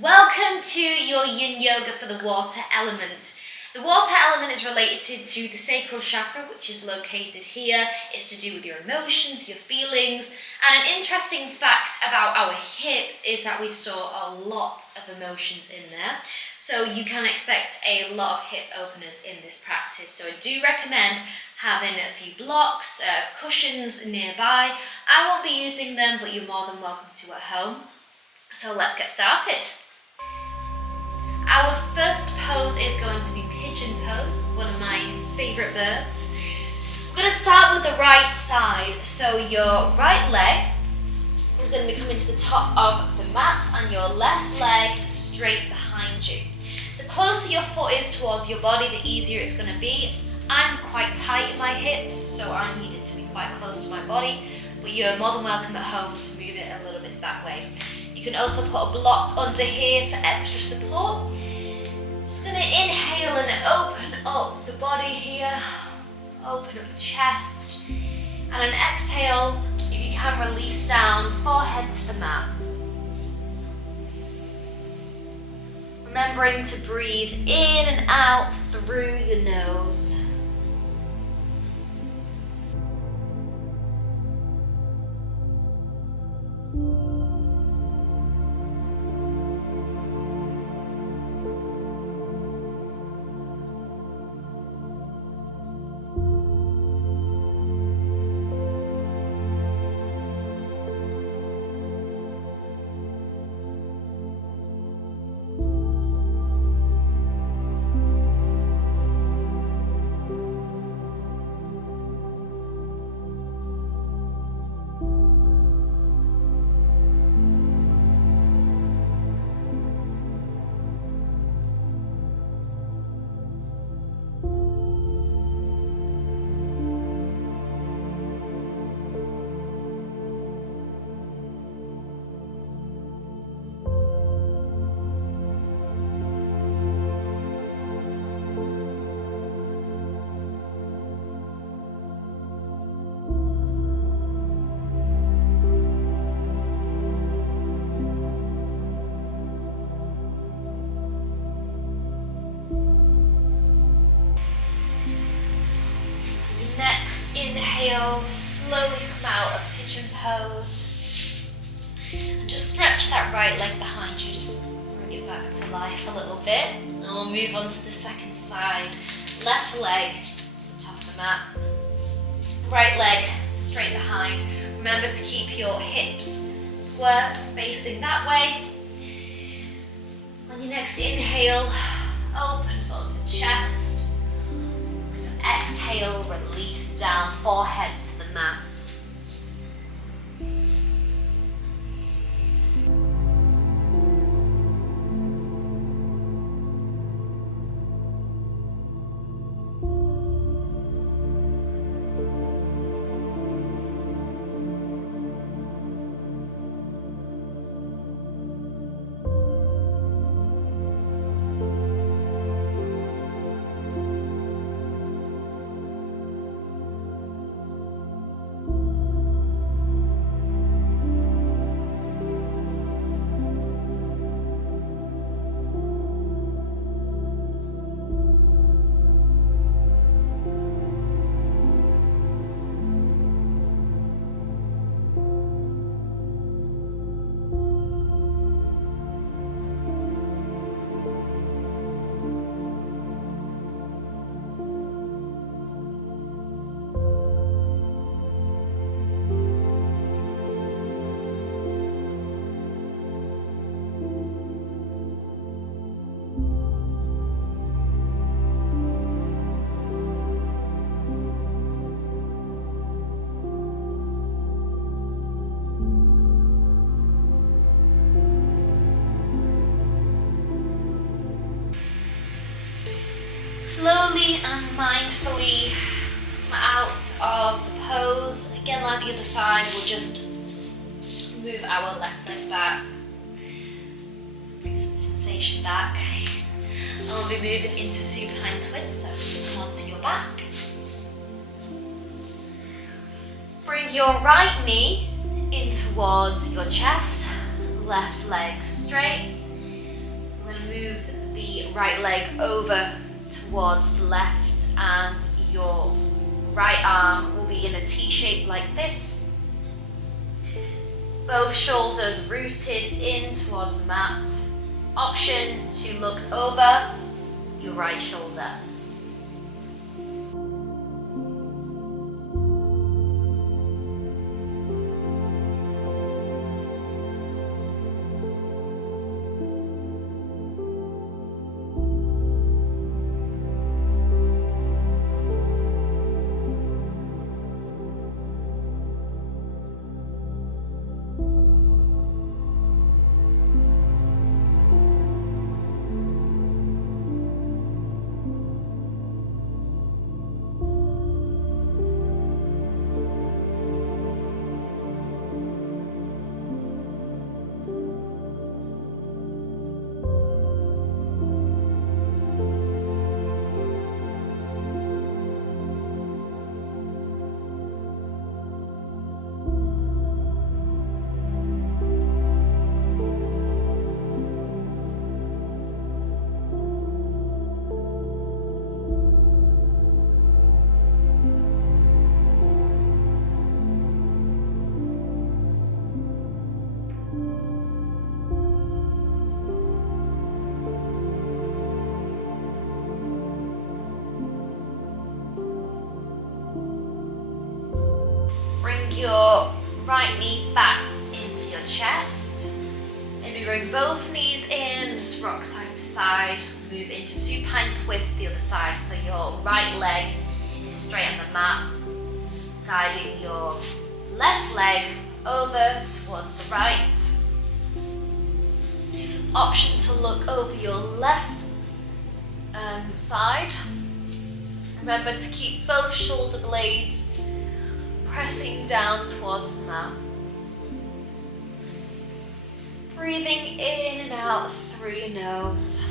Welcome to your Yin Yoga for the water element. The water element is related to the sacral chakra, which is located here. It's to do with your emotions, your feelings. And an interesting fact about our hips is that we store a lot of emotions in there. So you can expect a lot of hip openers in this practice. So I do recommend having a few blocks, cushions nearby. I won't be using them, but you're more than welcome to at home. So let's get started. Our first pose is going to be Pigeon Pose, one of my favourite birds. We're going to start with the right side. So your right leg is going to be coming to the top of the mat and your left leg straight behind you. The closer your foot is towards your body, the easier it's going to be. I'm quite tight in my hips, so I need it to be quite close to my body, but you're more than welcome at home to move it a little bit that way. You can also put a block under here for extra support. Just going to inhale and open up the body here, open up the chest, and an exhale, if you can, release down, forehead to the mat. Remembering to breathe in and out through your nose. Next, inhale, slowly come out of Pigeon Pose. And just stretch that right leg behind you, just bring it back to life a little bit. And we'll move on to the second side. Left leg to the top of the mat. Right leg straight behind. Remember to keep your hips square, facing that way. On your next inhale, open up the chest. Exhale, release down, forehead to the mat. Slowly and mindfully come out of the pose. Again, like the other side, we'll just move our left leg back. Bring some sensation back. And we'll be moving into supine twist, so just come onto your back. Bring your right knee in towards your chest, left leg straight, I'm going to move the right leg over towards the left, and your right arm will be in a T shape like this. Both shoulders rooted in towards the mat. Option to look over your right shoulder. Bring your right knee back into your chest. Maybe bring both knees in, just rock side to side. Move into supine twist the other side, so your right leg is straight on the mat, guiding your left leg over towards the right. Option to look over your left side. Remember to keep both shoulder blades pressing down towards the mat. Breathing in and out through your nose.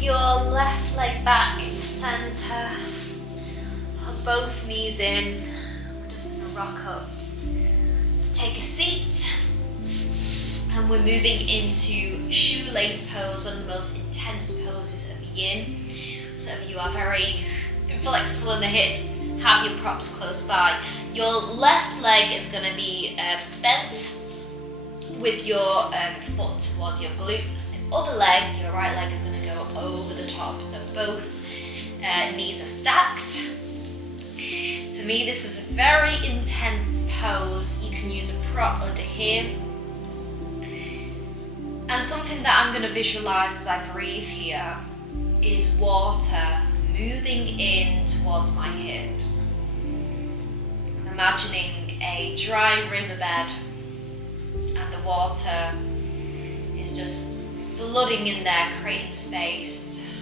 Your left leg back into center. Hug both knees in. We're just going to rock up. So take a seat. And we're moving into shoelace pose, one of the most intense poses of yin. So if you are very inflexible in the hips, have your props close by. Your left leg is going to be bent with your foot towards your glute. The other leg, your right leg, is going to go over the top, so both knees are stacked. For me, this is a very intense pose. You can use a prop under here. And something that I'm going to visualize as I breathe here is water moving in towards my hips. I'm imagining a dry riverbed, and the water is just flooding in there, creating space.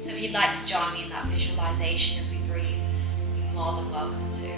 So if you'd like to join me in that visualization as we breathe, you're more than welcome to.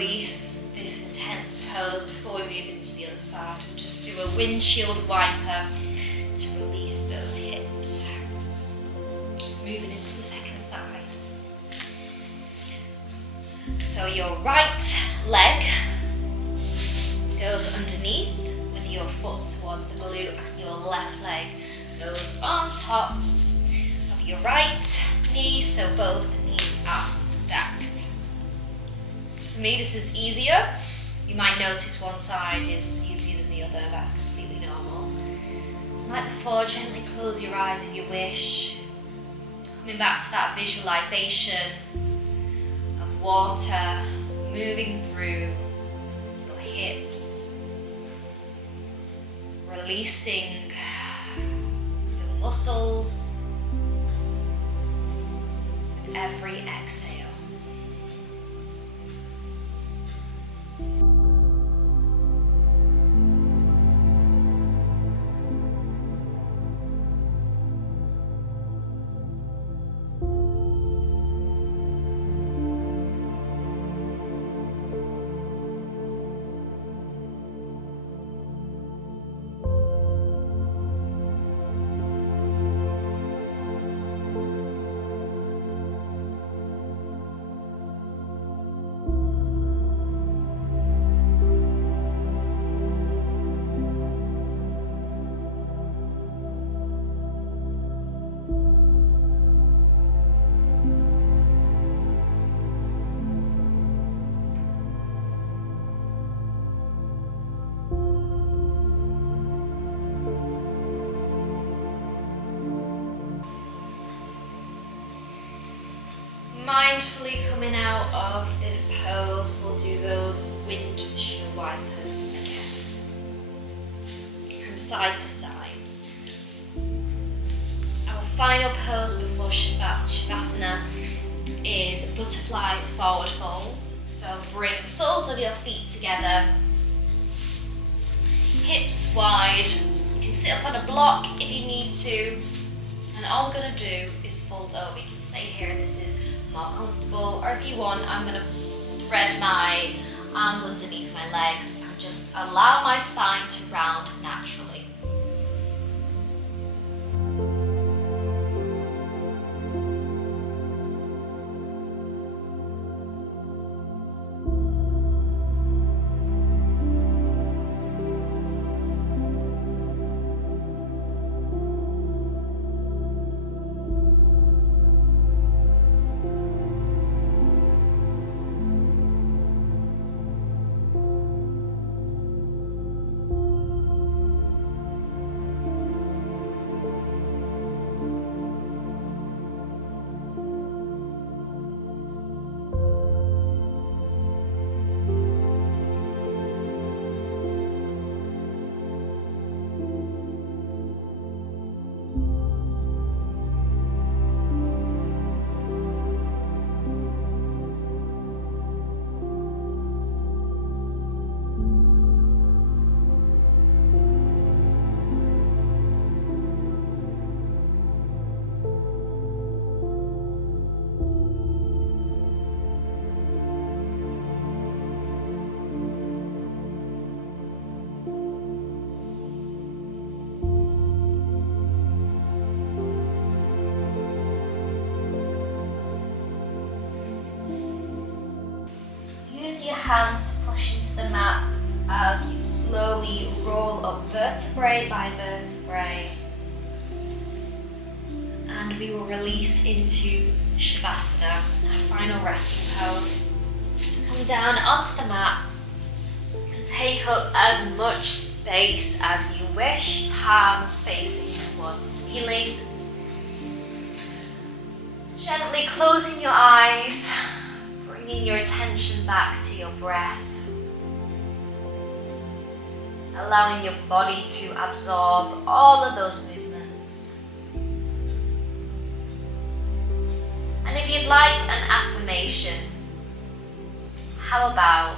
release this intense pose before we move into the other side. Just do a windshield wiper to release those hips. Moving into the second side. So your right leg goes underneath with your foot towards the glute, and your left leg goes on top of your right knee, so both knees are stacked. For me, this is easier. You might notice one side is easier than the other. That's completely normal. Like before, gently close your eyes if you wish. Coming back to that visualization of water moving through your hips, releasing your muscles with every exhale. Mindfully coming out of this pose, we'll do those windshield wipers again, from side to side. Our final pose before Shavasana is butterfly forward fold. So bring the soles of your feet together, hips wide. You can sit up on a block if you need to, and all I'm going to do is fold over. You can stay here, this is more comfortable, or if you want, I'm going to thread my arms underneath my legs and just allow my spine to round naturally. Use your hands to push into the mat as you slowly roll up vertebrae by vertebrae. And we will release into Shavasana, our final resting pose. So come down onto the mat and take up as much space as you wish, palms facing towards the ceiling. Gently closing your eyes, bringing your attention back to your breath. Allowing your body to absorb all of those movements. And if you'd like an affirmation, how about